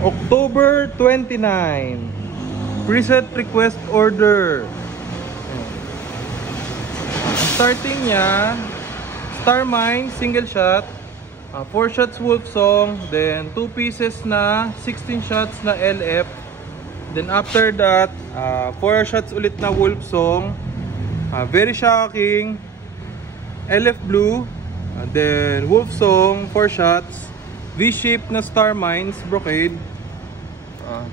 October 29. Preset request order. Starting niya, Star Mine, single shot, 4 shots Wolfsong, then 2 pieces na 16 shots na LF. Then after that, 4 shots ulit na Wolfsong, very shocking, LF Blue, then Wolfsong, 4 shots, V-shape na Star Mines, brocade,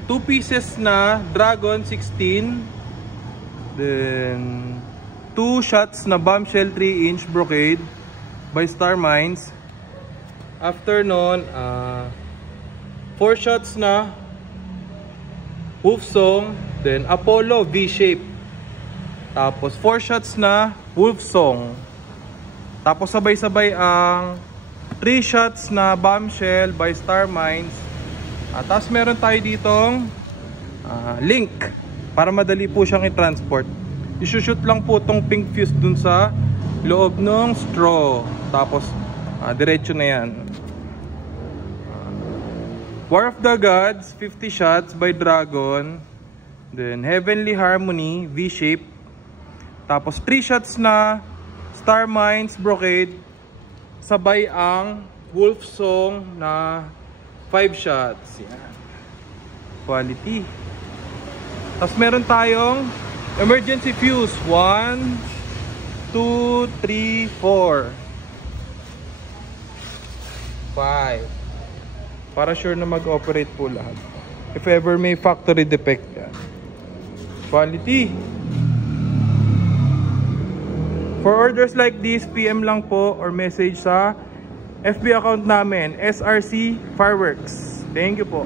2 pieces na Dragon 16, then 2 shots na Bombshell 3-inch brocade by Star Mines. After nun, 4 shots na Wolfsong, then Apollo V-shape. Tapos 4 shots na Wolfsong. Tapos sabay-sabay ang 3 shots na Bombshell by Star Mines. Tapos meron tayo ditong link para madali po siyang i-transport. I-shoot lang po tong pink fuse dun sa loob ng straw. Tapos diretso na yan. War of the Gods, 50 shots by Dragon. Then Heavenly Harmony, V-shape. Tapos 3 shots na Star Mines brocade. Sabay ang Wolfsong na 5 shots. Yan. Quality. Tapos meron tayong emergency fuse. 1, 2, 3, 4, 5. Para sure na mag-operate po lahat. If ever may factory defect yan. Quality. For orders like this, PM lang po or message sa FB account namin, SRC Fireworks. Thank you po.